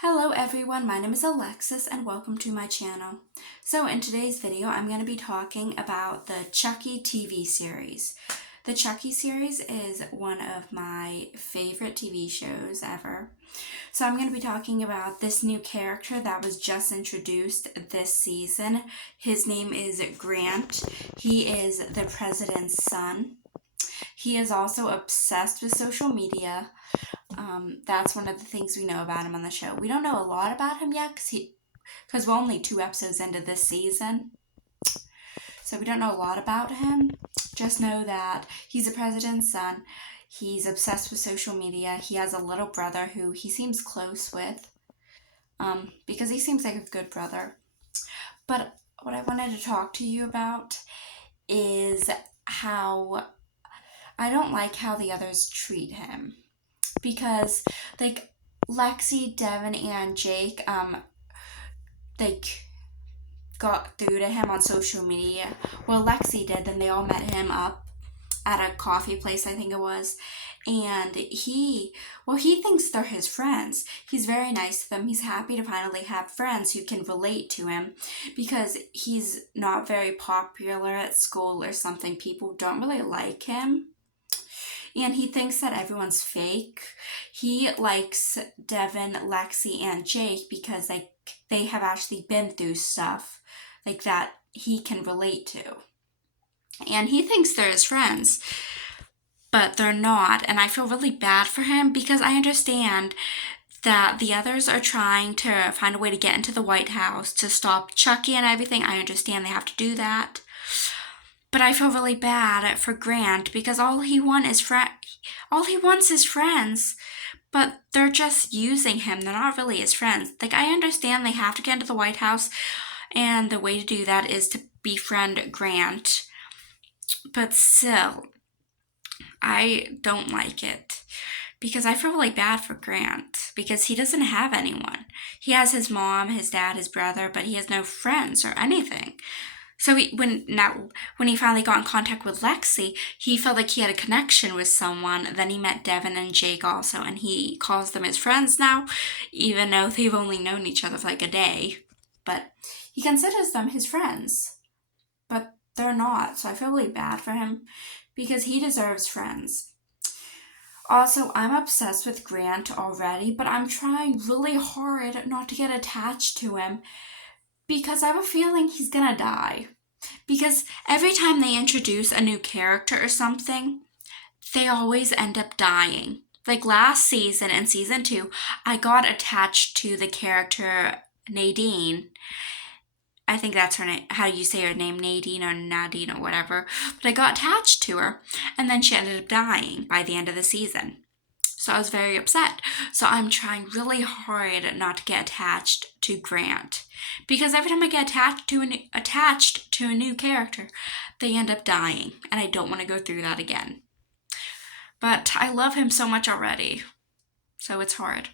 Hello everyone, my name is Alexis and welcome to my channel. So in today's video, I'm going to be talking about the Chucky TV series. The Chucky series is one of my favorite TV shows ever. So I'm going to be talking about this new character that was just introduced this season. His name is Grant. He is the president's son. He is also obsessed with social media. That's one of the things we know about him on the show. We don't know a lot about him yet because we're only 2 episodes into this season. So we don't know a lot about him. Just know that he's a president's son. He's obsessed with social media. He has a little brother who he seems close with because he seems like a good brother. But what I wanted to talk to you about is how I don't like how the others treat him. Because, like, Lexi, Devin, and Jake, got through to him on social media. Well, Lexi did, then they all met him up at a coffee place, I think it was. And he thinks they're his friends. He's very nice to them. He's happy to finally have friends who can relate to him because he's not very popular at school or something. People don't really like him. And he thinks that everyone's fake. He likes Devin, Lexi, and Jake because they have actually been through stuff like that he can relate to. And he thinks they're his friends, but they're not. And I feel really bad for him because I understand that the others are trying to find a way to get into the White House to stop Chucky and everything. I understand they have to do that. But I feel really bad for Grant because all he wants is friends. But they're just using him. They're not really his friends. Like, I understand they have to get into the White House, and the way to do that is to befriend Grant. But still, I don't like it because I feel really bad for Grant because he doesn't have anyone. He has his mom, his dad, his brother, but he has no friends or anything. So when he finally got in contact with Lexi, he felt like he had a connection with someone. Then he met Devin and Jake also, and he calls them his friends now, even though they've only known each other for like a day. But he considers them his friends, but they're not. So I feel really bad for him because he deserves friends. Also, I'm obsessed with Grant already, but I'm trying really hard not to get attached to him because I have a feeling he's gonna die. Because every time they introduce a new character or something, they always end up dying. Like last season, in season 2, I got attached to the character Nadine. I think that's her name. How do you say her name? Nadine or Nadine or whatever. But I got attached to her, and then she ended up dying by the end of the season. So I was very upset. So I'm trying really hard not to get attached to Grant. Because every time I get attached to a new character, they end up dying. And I don't want to go through that again. But I love him so much already. So it's hard.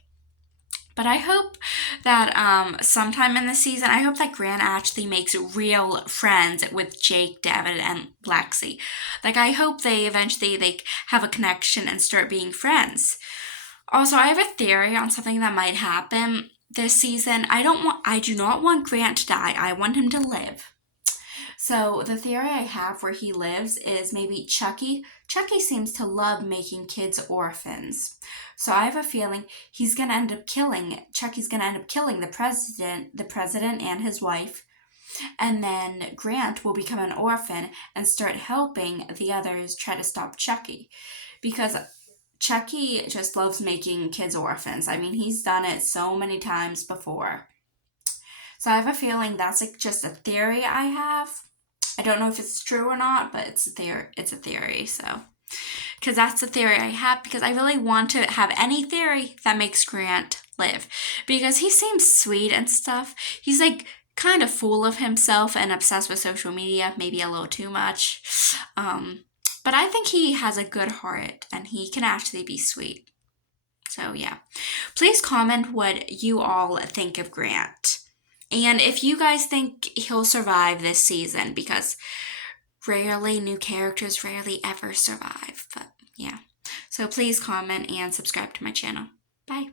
But I hope that sometime in the season, I hope that Grant actually makes real friends with Jake, Devin, and Lexi. Like, I hope they eventually have a connection and start being friends. Also, I have a theory on something that might happen this season. I do not want Grant to die. I want him to live. So the theory I have where he lives is maybe Chucky. Chucky seems to love making kids orphans. So I have a feeling Chucky's going to end up killing the president and his wife. And then Grant will become an orphan and start helping the others try to stop Chucky. Because Chucky just loves making kids orphans. I mean, he's done it so many times before. So I have a feeling that's like just a theory I have. I don't know if it's true or not, but it's a theory, so. Because that's the theory I have, because I really want to have any theory that makes Grant live. Because he seems sweet and stuff. He's like kind of full of himself and obsessed with social media, maybe a little too much. But I think he has a good heart, and he can actually be sweet. So yeah. Please comment what you all think of Grant. And if you guys think he'll survive this season, because new characters rarely ever survive. But yeah. So please comment and subscribe to my channel. Bye.